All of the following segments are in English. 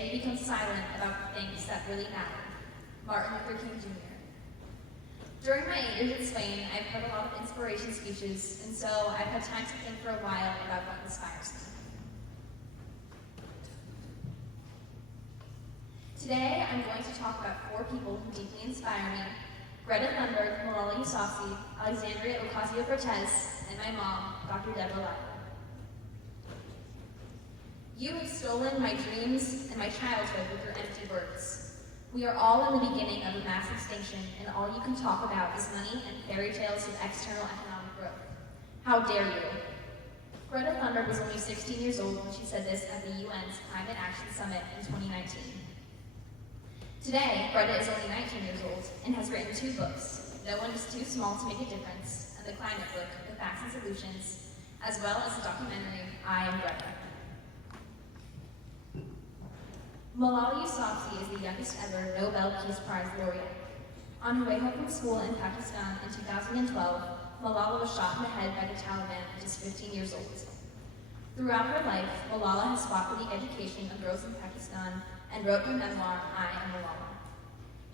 today we become silent about the things that really matter. Martin Luther King Jr. During my 8 years at Swain, I've heard a lot of inspiration speeches, and so I've had time to think for a while about what inspires me. Today, I'm going to talk about 4 people who deeply inspire me: Greta Thunberg, Malala Yousafzai, Alexandria Ocasio-Cortez, and my mom, Dr. Deborah Laible. You have stolen my dreams and my childhood with your empty words. We are all in the beginning of a mass extinction, and all you can talk about is money and fairy tales of external economic growth. How dare you? Greta Thunberg was only 16 years old when she said this at the UN's Climate Action Summit in 2019. Today, Greta is only 19 years old and has written 2 books, No One is Too Small to Make a Difference, and the climate book, The Facts and Solutions, as well as the documentary, I Am Greta. Malala Yousafzai is the youngest ever Nobel Peace Prize laureate. On her way home from school in Pakistan in 2012, Malala was shot in the head by the Taliban at just 15 years old. Throughout her life, Malala has fought for the education of girls in Pakistan and wrote her memoir, I Am Malala.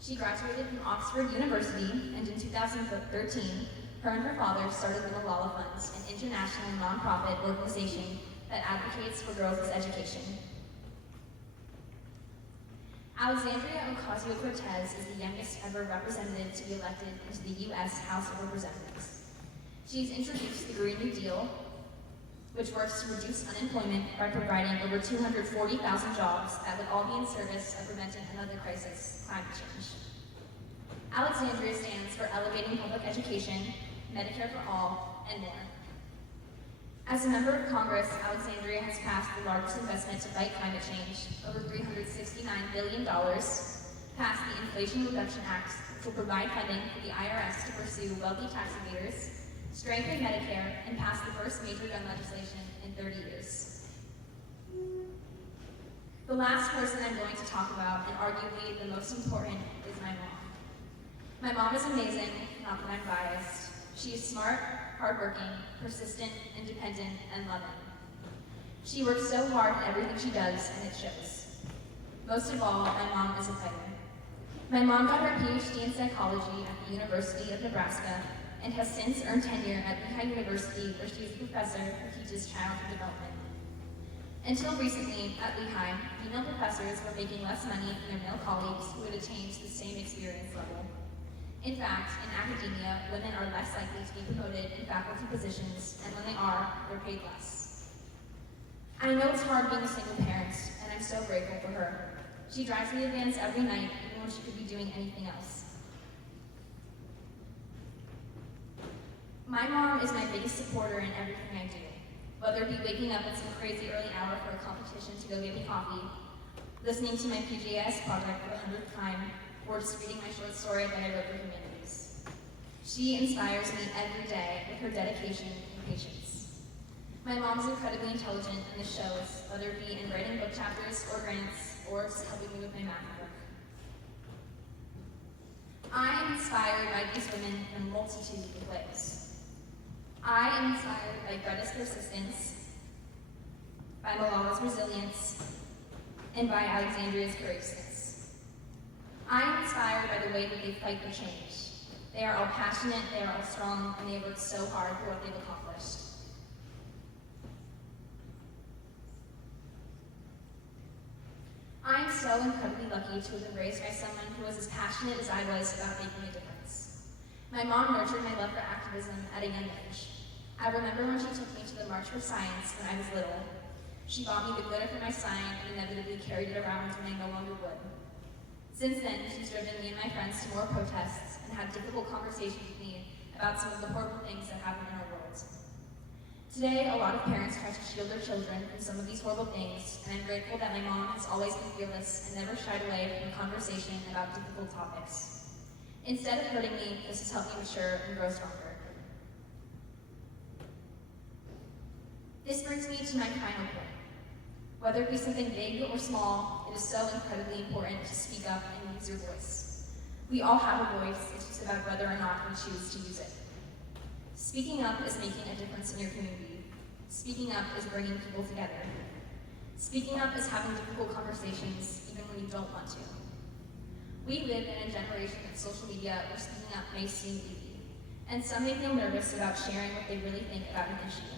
She graduated from Oxford University, and in 2013, her and her father started the Malala Fund, an international nonprofit organization that advocates for girls' education. Alexandria Ocasio-Cortez is the youngest ever representative to be elected into the U.S. House of Representatives. She's introduced the Green New Deal, which works to reduce unemployment by providing over 240,000 jobs that would all be in service of preventing another crisis, climate change. Alexandria stands for elevating public education, Medicare for all, and more. As a member of Congress, Alexandria has passed the largest investment to fight climate change, over $369 billion, passed the Inflation Reduction Act, which will provide funding for the IRS to pursue wealthy tax evaders, strengthen Medicare, and pass the first major gun legislation in 30 years. The last person I'm going to talk about, and arguably the most important, is my mom. My mom is amazing, not that I'm biased. She is smart, hardworking, persistent, independent, and loving. She works so hard in everything she does, and it shows. Most of all, my mom is a fighter. My mom got her PhD in psychology at the University of Nebraska, and has since earned tenure at Lehigh University, where she is a professor who teaches childhood development. Until recently, at Lehigh, female professors were making less money than their male colleagues who had attained the same experience level. In fact, in academia, women are less likely to be promoted in faculty positions, and when they are, they're paid less. I know it's hard being a single parent, and I'm so grateful for her. She drives me to dance every night, even when she could be doing anything else. My mom is my biggest supporter in everything I do, whether it be waking up at some crazy early hour for a competition to go get me coffee, listening to my PJS project for the 100th time, or just reading my short story that I wrote for humanities. She inspires me every day with her dedication and patience. My mom is incredibly intelligent, and this shows, whether it be in writing book chapters or grants, or just helping me with my math work. I am inspired by these women in a multitude of ways. I am inspired by Greta's persistence, by Malala's resilience, and by Alexandria's courageousness. I am inspired by the way that they fight for change. They are all passionate, they are all strong, and they have worked so hard for what they've accomplished. I am so incredibly lucky to have been raised by someone who was as passionate as I was about making a difference. My mom nurtured my love for activism at a young age. I remember when she took me to the March for Science when I was little. She bought me the glitter for my sign and inevitably carried it around when I no longer would. Since then, she's driven me and my friends to more protests and had difficult conversations with me about some of the horrible things that happen in our world. Today, a lot of parents try to shield their children from some of these horrible things, and I'm grateful that my mom has always been fearless and never shied away from a conversation about difficult topics. Instead of hurting me, this has helped me mature and grow stronger. This brings me to my final point. Whether it be something big or small, it is so incredibly important to speak up and use your voice. We all have a voice, it's just about whether or not we choose to use it. Speaking up is making a difference in your community. Speaking up is bringing people together. Speaking up is having difficult conversations even when you don't want to. We live in a generation of social media where speaking up may seem easy, and some may feel nervous about sharing what they really think about an issue.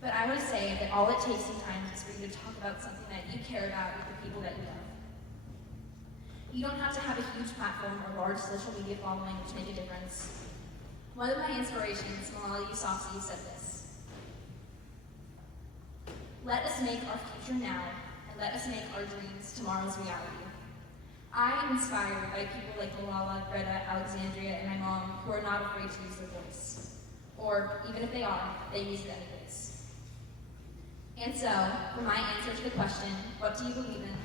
But I want to say that all it takes sometimes is for you to talk about something that you care about with the people that you love. You don't have to have a huge platform or large social media following to make a difference. One of my inspirations, Malala Yousafzai, said this: "Let us make our future now, and let us make our dreams tomorrow's reality." I am inspired by people like Malala, Greta, Alexandria, and my mom who are not afraid to use their voice. Or, even if they are, they use it anyways. And so, for my answer to the question, what do you believe in?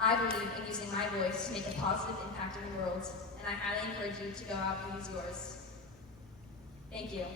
I believe in using my voice to make a positive impact in the world, and I highly encourage you to go out and use yours. Thank you.